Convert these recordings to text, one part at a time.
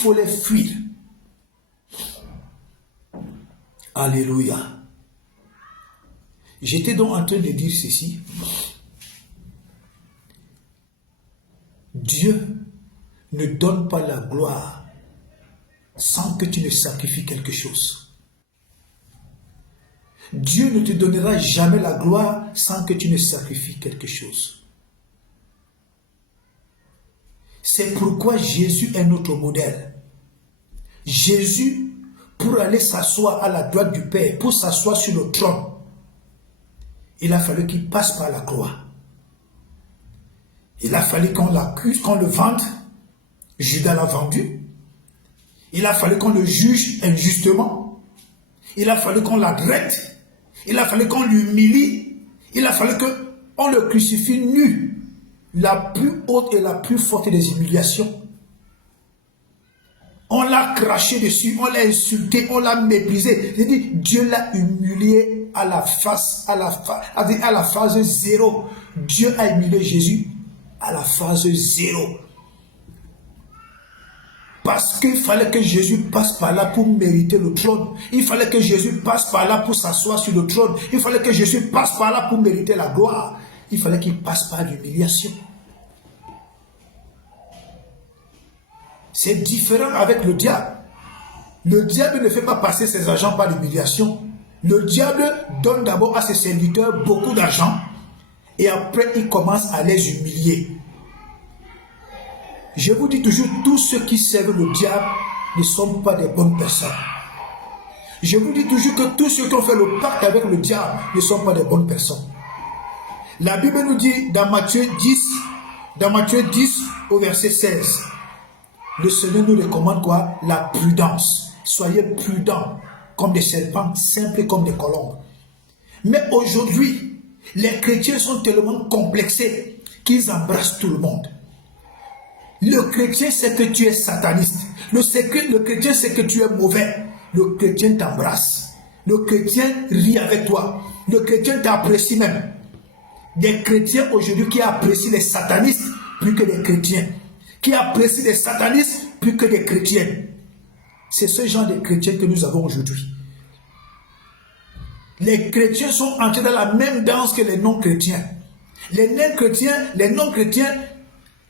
faut les fuir. Alléluia. J'étais donc en train de dire ceci. Dieu ne donne pas la gloire sans que tu ne sacrifies quelque chose. Dieu ne te donnera jamais la gloire sans que tu ne sacrifies quelque chose. C'est pourquoi Jésus est notre modèle. Jésus, pour aller s'asseoir à la droite du Père, pour s'asseoir sur le trône, il a fallu qu'il passe par la croix. Il a fallu qu'on l'accuse, qu'on le vende. Judas l'a vendu. Il a fallu qu'on le juge injustement. Il a fallu qu'on l'adresse. Il a fallu qu'on l'humilie. Il a fallu qu'on le crucifie nu. La plus haute et la plus forte des humiliations. On l'a craché dessus, on l'a insulté, on l'a méprisé. J'ai dit, Dieu l'a humilié à la phase 0. Dieu a humilié Jésus à la phase 0. Parce qu'il fallait que Jésus passe par là pour mériter le trône. Il fallait que Jésus passe par là pour s'asseoir sur le trône. Il fallait que Jésus passe par là pour mériter la gloire. Il fallait qu'il passe par l'humiliation. C'est différent avec le diable. Le diable ne fait pas passer ses agents par l'humiliation. Le diable donne d'abord à ses serviteurs beaucoup d'argent et après il commence à les humilier. Je vous dis toujours, tous ceux qui servent le diable ne sont pas des bonnes personnes. Je vous dis toujours que tous ceux qui ont fait le pacte avec le diable ne sont pas des bonnes personnes. La Bible nous dit dans Matthieu 10 au verset 16, le Seigneur nous recommande quoi? La prudence. Soyez prudents comme des serpents, simples comme des colombes. Mais aujourd'hui, les chrétiens sont tellement complexés qu'ils embrassent tout le monde. Le chrétien sait que tu es sataniste. Le chrétien sait que tu es mauvais. Le chrétien t'embrasse. Le chrétien rit avec toi. Le chrétien t'apprécie même. Des chrétiens aujourd'hui qui apprécient les satanistes plus que les chrétiens. Qui apprécient les satanistes plus que les chrétiens. C'est ce genre de chrétiens que nous avons aujourd'hui. Les chrétiens sont entrés dans la même danse que les non-chrétiens. Les non-chrétiens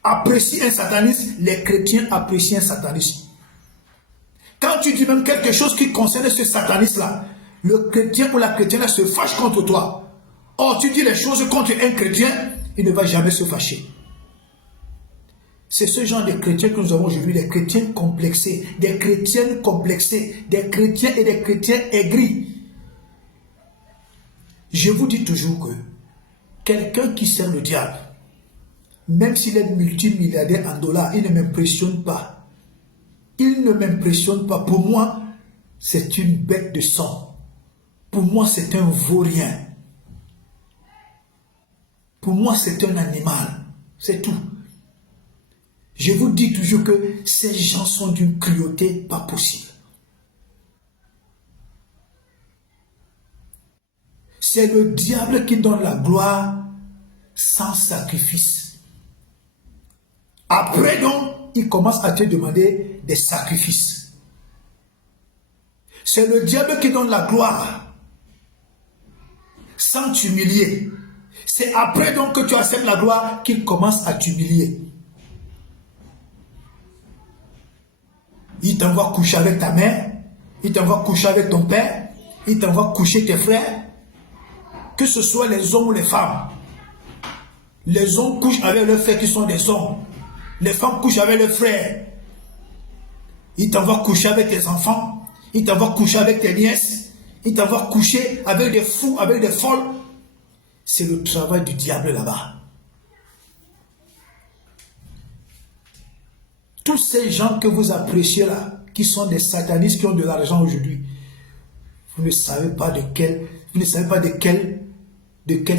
apprécient un sataniste, les chrétiens apprécient un sataniste. Quand tu dis même quelque chose qui concerne ce sataniste-là, le chrétien ou la chrétienne se fâche contre toi. Or, tu dis les choses contre un chrétien, il ne va jamais se fâcher. C'est ce genre de chrétiens que nous avons aujourd'hui, des chrétiens complexés, des chrétiennes complexées, des chrétiens et des chrétiens aigris. Je vous dis toujours que quelqu'un qui sert le diable, même s'il est multimilliardaire en dollars, il ne m'impressionne pas. Il ne m'impressionne pas. Pour moi, c'est une bête de sang. Pour moi, c'est un vaurien. Pour moi, c'est un animal. C'est tout. Je vous dis toujours que ces gens sont d'une cruauté pas possible. C'est le diable qui donne la gloire sans sacrifice. Après donc, il commence à te demander des sacrifices. C'est le diable qui donne la gloire sans t'humilier. C'est après donc que tu acceptes la gloire qu'il commence à t'humilier. Il t'envoie coucher avec ta mère, il t'envoie coucher avec ton père, il t'envoie coucher tes frères, que ce soit les hommes ou les femmes. Les hommes couchent avec leurs frères qui sont des hommes. Les femmes couchent avec leurs frères. Il t'envoie coucher avec tes enfants, il t'envoie coucher avec tes nièces, il t'envoie coucher avec des fous, avec des folles. C'est le travail du diable là-bas. Tous ces gens que vous appréciez là, qui sont des satanistes qui ont de l'argent aujourd'hui, vous ne savez pas de quel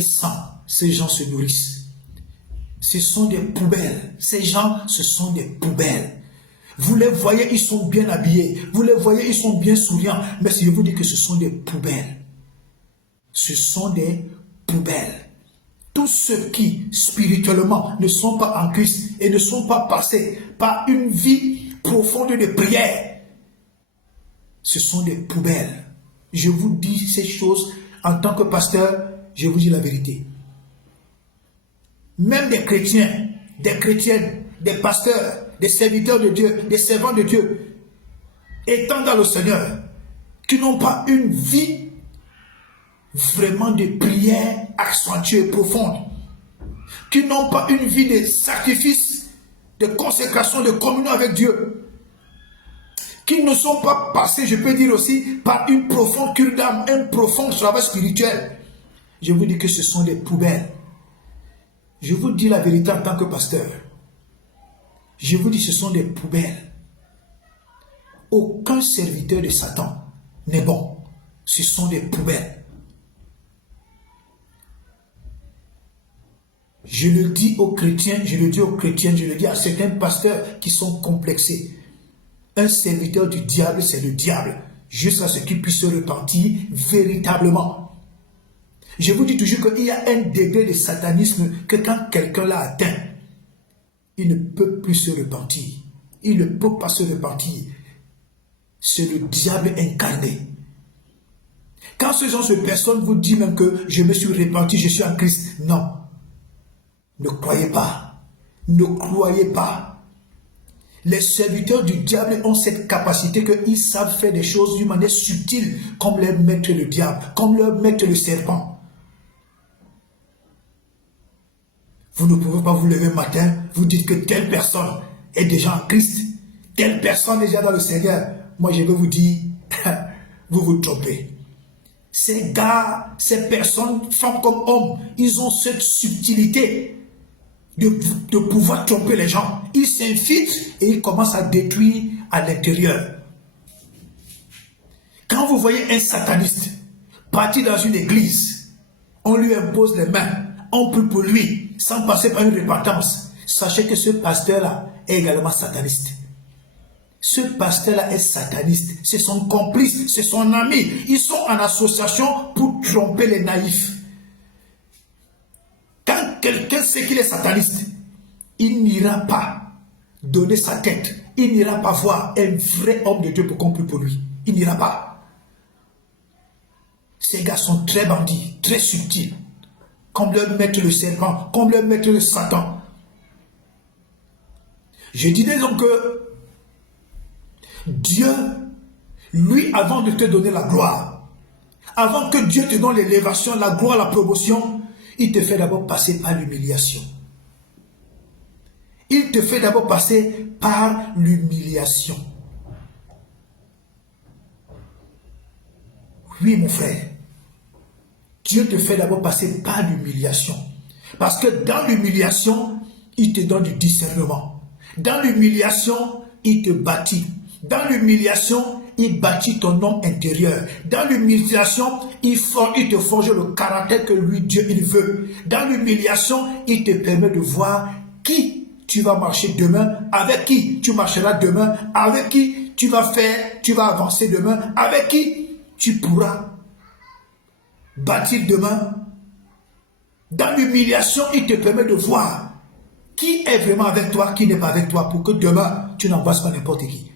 sang ces gens se nourrissent. Ce sont des poubelles. Ces gens, ce sont des poubelles. Vous les voyez, ils sont bien habillés. Vous les voyez, ils sont bien souriants. Mais si je vous dis que ce sont des poubelles. Ce sont des poubelles. Tous ceux qui, spirituellement, ne sont pas en Christ et ne sont pas passés par une vie profonde de prière, ce sont des poubelles. Je vous dis ces choses en tant que pasteur, je vous dis la vérité. Même des chrétiens, des chrétiennes, des pasteurs, des serviteurs de Dieu, des servants de Dieu, étant dans le Seigneur, qui n'ont pas une vie vraiment de prière accentuée, profonde, qui n'ont pas une vie de sacrifice, de consécration, de communion avec Dieu, qui ne sont pas passés, je peux dire aussi, par une profonde cure d'âme, un profond travail spirituel. Je vous dis que ce sont des poubelles. Je vous dis la vérité en tant que pasteur. Je vous dis ce sont des poubelles. Aucun serviteur de Satan n'est bon. Ce sont des poubelles. Je le dis aux chrétiens, je le dis à certains pasteurs qui sont complexés. Un serviteur du diable, c'est le diable, jusqu'à ce qu'il puisse se repentir véritablement. Je vous dis toujours qu'il y a un degré de satanisme que quand quelqu'un l'a atteint, il ne peut plus se repentir. Il ne peut pas se repentir. C'est le diable incarné. Quand ce genre de personne vous dit même que je me suis repenti, je suis en Christ, non. Ne croyez pas. Ne croyez pas. Les serviteurs du diable ont cette capacité qu'ils savent faire des choses d'une manière subtile, comme leur maître le diable, comme leur maître le serpent. Vous ne pouvez pas vous lever le matin, vous dites que telle personne est déjà en Christ, telle personne est déjà dans le Seigneur. Moi, je vais vous dire, vous vous trompez. Ces gars, ces personnes, femmes comme hommes, ils ont cette subtilité de pouvoir tromper les gens. Ils s'infiltrent et ils commencent à détruire à l'intérieur. Quand vous voyez un sataniste partir dans une église, on lui impose les mains, on prie pour lui, sans passer par une repentance. Sachez que ce pasteur-là est également sataniste. Ce pasteur-là est sataniste. C'est son complice, c'est son ami. Ils sont en association pour tromper les naïfs. Quand quelqu'un sait qu'il est sataniste, il n'ira pas donner sa tête. Il n'ira pas voir un vrai homme de Dieu pour qu'on prie pour lui. Il n'ira pas. Ces gars sont très bandits, très subtils. Comme leur maître le serpent, comme leur maître le Satan. Je disais donc que Dieu, lui, avant de te donner la gloire, avant que Dieu te donne l'élévation, la gloire, la promotion, il te fait d'abord passer par l'humiliation. Il te fait d'abord passer par l'humiliation. Oui, mon frère. Dieu te fait d'abord passer par l'humiliation. Parce que dans l'humiliation, il te donne du discernement. Dans l'humiliation, il te bâtit. Dans l'humiliation, il bâtit ton homme intérieur. Dans l'humiliation, il te forge le caractère que lui, Dieu, il veut. Dans l'humiliation, il te permet de voir qui tu vas marcher demain, avec qui tu marcheras demain, avec qui tu vas avancer demain, avec qui tu pourras bâtir demain. Dans l'humiliation, il te permet de voir qui est vraiment avec toi, qui n'est pas avec toi, pour que demain, tu n'embrasses pas n'importe qui.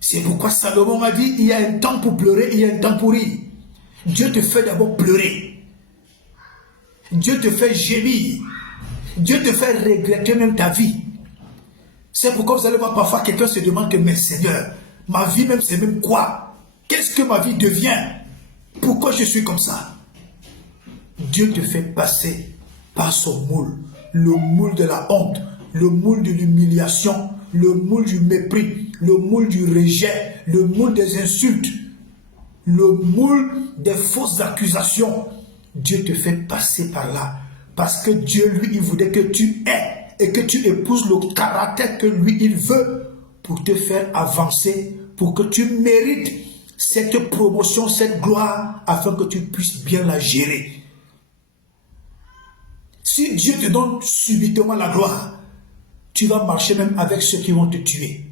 C'est pourquoi Salomon m'a dit, il y a un temps pour pleurer, il y a un temps pour rire. Dieu te fait d'abord pleurer. Dieu te fait gémir. Dieu te fait regretter même ta vie. C'est pourquoi vous allez voir parfois quelqu'un se demande que, mais Seigneur, ma vie même c'est même quoi? Qu'est-ce que ma vie devient? Pourquoi je suis comme ça? Dieu te fait passer par son moule. Le moule de la honte, le moule de l'humiliation, le moule du mépris, le moule du rejet, le moule des insultes, le moule des fausses accusations. Dieu te fait passer par là. Parce que Dieu, lui, il voudrait que tu aies et que tu épouses le caractère que lui, il veut pour te faire avancer, pour que tu mérites cette promotion, cette gloire, afin que tu puisses bien la gérer. Si Dieu te donne subitement la gloire, tu vas marcher même avec ceux qui vont te tuer.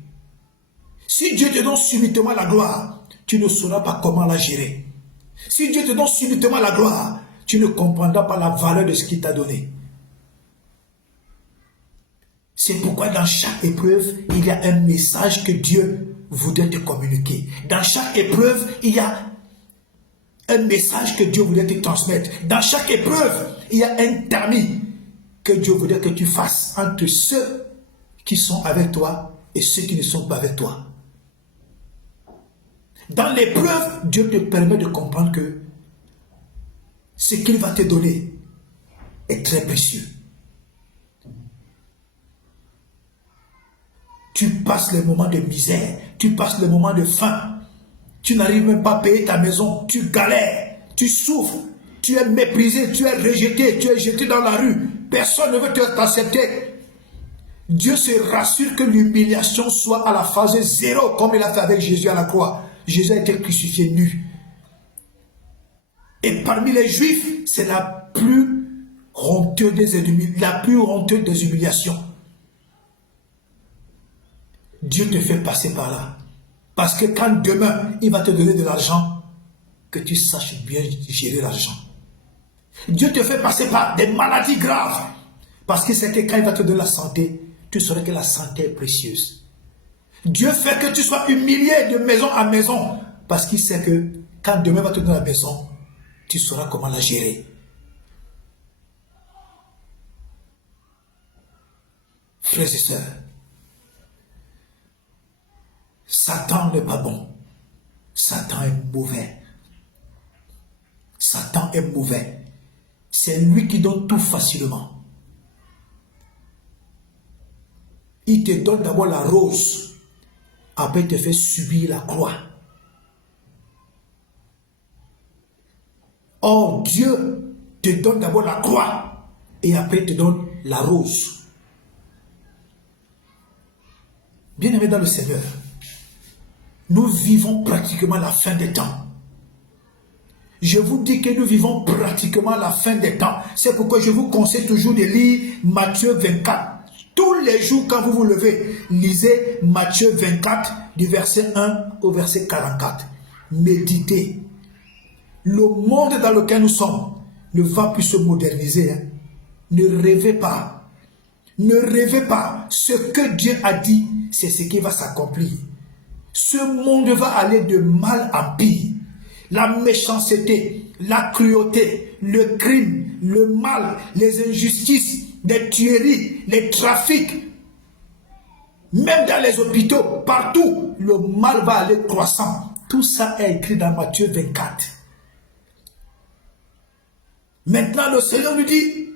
Si Dieu te donne subitement la gloire, tu ne sauras pas comment la gérer. Si Dieu te donne subitement la gloire, tu ne comprendras pas la valeur de ce qu'il t'a donné. C'est pourquoi dans chaque épreuve, il y a un message que Dieu voudrait te communiquer. Dans chaque épreuve, il y a un message que Dieu voudrait te transmettre. Dans chaque épreuve, il y a un tamis que Dieu voudrait que tu fasses entre ceux qui sont avec toi et ceux qui ne sont pas avec toi. Dans l'épreuve, Dieu te permet de comprendre que ce qu'il va te donner est très précieux. Tu passes les moments de misère, tu passes les moments de faim, tu n'arrives même pas à payer ta maison, tu galères, tu souffres, tu es méprisé, tu es rejeté, tu es jeté dans la rue, personne ne veut t'accepter. Dieu se rassure que l'humiliation soit à la phase zéro, comme il a fait avec Jésus à la croix. Jésus a été crucifié nu. Et parmi les Juifs, c'est la plus honteuse des humiliations. Dieu te fait passer par là. Parce que quand demain, il va te donner de l'argent, que tu saches bien gérer l'argent. Dieu te fait passer par des maladies graves. Parce que c'est que quand il va te donner la santé, tu sauras que la santé est précieuse. Dieu fait que tu sois humilié de maison à maison. Parce qu'il sait que quand demain va te donner la maison, tu sauras comment la gérer. Frères et sœurs, Satan n'est pas bon. Satan est mauvais. Satan est mauvais. C'est lui qui donne tout facilement. Il te donne d'abord la rose, après il te fait subir la croix. Or, Dieu te donne d'abord la croix, et après il te donne la rose. Bien-aimés dans le Seigneur, nous vivons pratiquement la fin des temps. Je vous dis que nous vivons pratiquement la fin des temps. C'est pourquoi je vous conseille toujours de lire Matthieu 24. Tous les jours, quand vous vous levez, lisez Matthieu 24, du verset 1 au verset 44. Méditez. Le monde dans lequel nous sommes ne va plus se moderniser. Hein. Ne rêvez pas. Ne rêvez pas. Ce que Dieu a dit, c'est ce qui va s'accomplir. Ce monde va aller de mal en pire. La méchanceté, la cruauté, le crime, le mal, les injustices, les tueries, les trafics, même dans les hôpitaux, partout, le mal va aller croissant. Tout ça est écrit dans Matthieu 24. Maintenant, le Seigneur nous dit,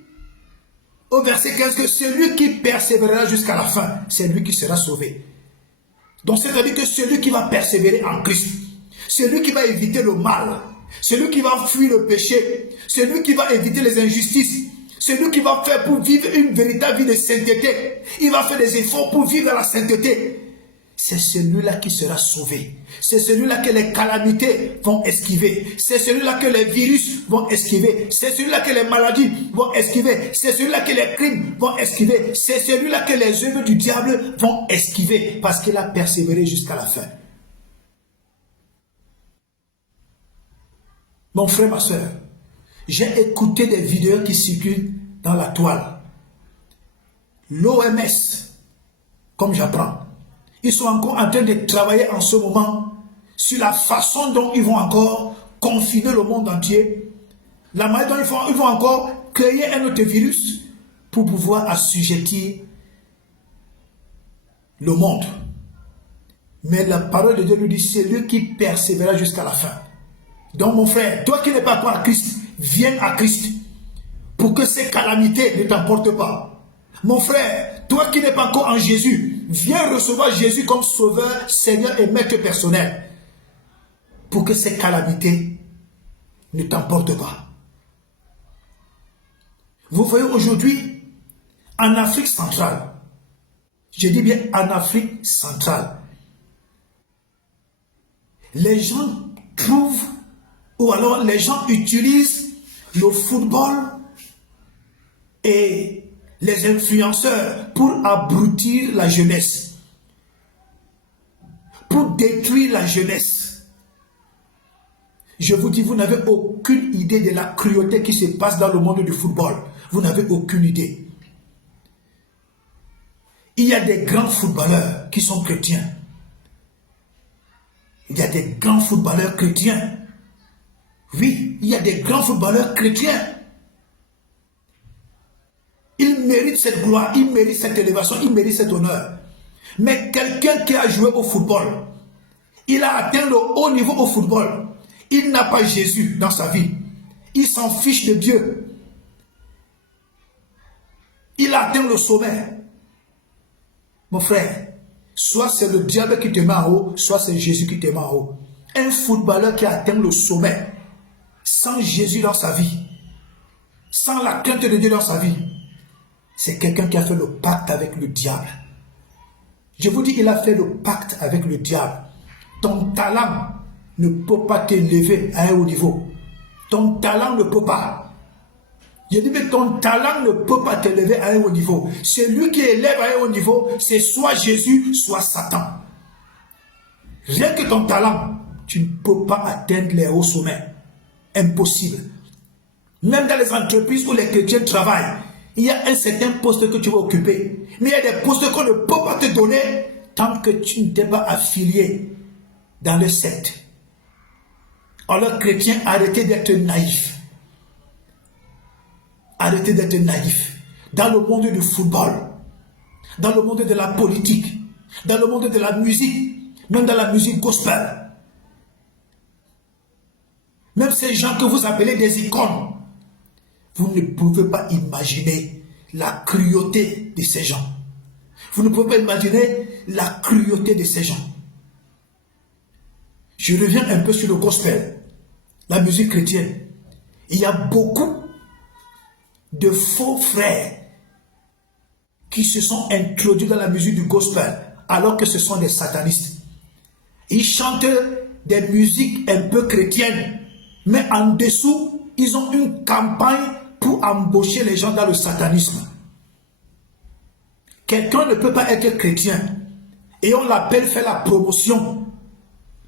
au verset 15, que celui qui persévérera jusqu'à la fin, c'est lui qui sera sauvé. Donc, c'est-à-dire que celui qui va persévérer en Christ, celui qui va éviter le mal, celui qui va fuir le péché, celui qui va éviter les injustices, celui qui va faire pour vivre une véritable vie de sainteté, il va faire des efforts pour vivre dans la sainteté. C'est celui-là qui sera sauvé. C'est celui-là que les calamités vont esquiver. C'est celui-là que les virus vont esquiver. C'est celui-là que les maladies vont esquiver. C'est celui-là que les crimes vont esquiver. C'est celui-là que les œuvres du diable vont esquiver. Parce qu'il a persévéré jusqu'à la fin. Mon frère, ma soeur, j'ai écouté des vidéos qui circulent dans la toile. L'OMS, comme j'apprends, ils sont encore en train de travailler en ce moment sur la façon dont ils vont encore confiner le monde entier. La manière dont ils vont encore créer un autre virus pour pouvoir assujettir le monde. Mais la parole de Dieu nous dit, c'est lui qui persévérera jusqu'à la fin. Donc mon frère, toi qui n'es pas encore à Christ, viens à Christ pour que ces calamités ne t'emportent pas. Mon frère, toi qui n'es pas encore en Jésus, viens recevoir Jésus comme sauveur, Seigneur et maître personnel pour que ces calamités ne t'emportent pas. Vous voyez aujourd'hui, en Afrique centrale, je dis bien en Afrique centrale, les gens trouvent, ou alors les gens utilisent le football et les influenceurs pour abrutir la jeunesse, pour détruire la jeunesse. Je vous dis, vous n'avez aucune idée de la cruauté qui se passe dans le monde du football. Vous n'avez aucune idée. Il y a des grands footballeurs qui sont chrétiens. Il y a des grands footballeurs chrétiens. Oui, il y a des grands footballeurs chrétiens. Ils méritent cette gloire, ils méritent cette élévation, ils méritent cet honneur. Mais quelqu'un qui a joué au football, il a atteint le haut niveau au football. Il n'a pas Jésus dans sa vie. Il s'en fiche de Dieu. Il a atteint le sommet. Mon frère, soit c'est le diable qui te met en haut, soit c'est Jésus qui te met en haut. Un footballeur qui a atteint le sommet, sans Jésus dans sa vie, sans la crainte de Dieu dans sa vie, c'est quelqu'un qui a fait le pacte avec le diable. Je vous dis, il a fait le pacte avec le diable. Ton talent ne peut pas t'élever à un haut niveau. Ton talent ne peut pas. Je dis, mais ton talent ne peut pas t'élever à un haut niveau. Celui qui élève à un haut niveau, c'est soit Jésus, soit Satan. Rien que ton talent, tu ne peux pas atteindre les hauts sommets. Impossible. Même dans les entreprises où les chrétiens travaillent, il y a un certain poste que tu vas occuper. Mais il y a des postes qu'on ne peut pas te donner tant que tu ne t'es pas affilié dans le secte. Alors, chrétiens, arrêtez d'être naïfs. Arrêtez d'être naïfs. Dans le monde du football, dans le monde de la politique, dans le monde de la musique, même dans la musique gospel, même ces gens que vous appelez des icônes, vous ne pouvez pas imaginer la cruauté de ces gens. Vous ne pouvez pas imaginer la cruauté de ces gens. Je reviens un peu sur le gospel, la musique chrétienne. Il y a beaucoup de faux frères qui se sont introduits dans la musique du gospel alors que ce sont des satanistes. Ils chantent des musiques un peu chrétiennes, mais en dessous, ils ont une campagne pour embaucher les gens dans le satanisme. Quelqu'un ne peut pas être chrétien et on l'appelle faire la promotion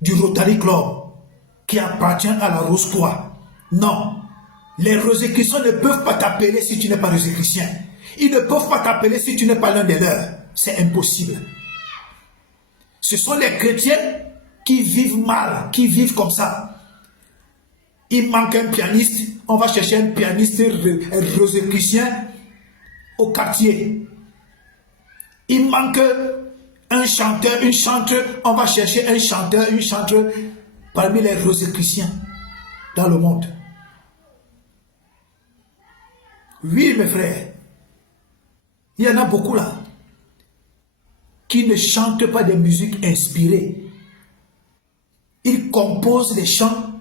du Rotary Club qui appartient à la Rose-Croix. Non, les Rosicruciens ne peuvent pas t'appeler si tu n'es pas Rosicrucien. Ils ne peuvent pas t'appeler si tu n'es pas l'un des leurs. C'est impossible. Ce sont les chrétiens qui vivent mal, qui vivent comme ça. Il manque un pianiste, on va chercher un pianiste rosicrucien au quartier. Il manque un chanteur, une chanteuse, on va chercher un chanteur, une chanteuse parmi les rosicruciens dans le monde. Oui, mes frères, il y en a beaucoup là qui ne chantent pas des musiques inspirées. Ils composent des chants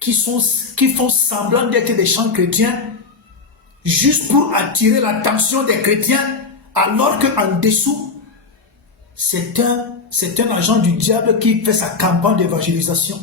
qui font semblant d'être des chants chrétiens juste pour attirer l'attention des chrétiens, alors qu'en dessous, c'est un agent du diable qui fait sa campagne d'évangélisation.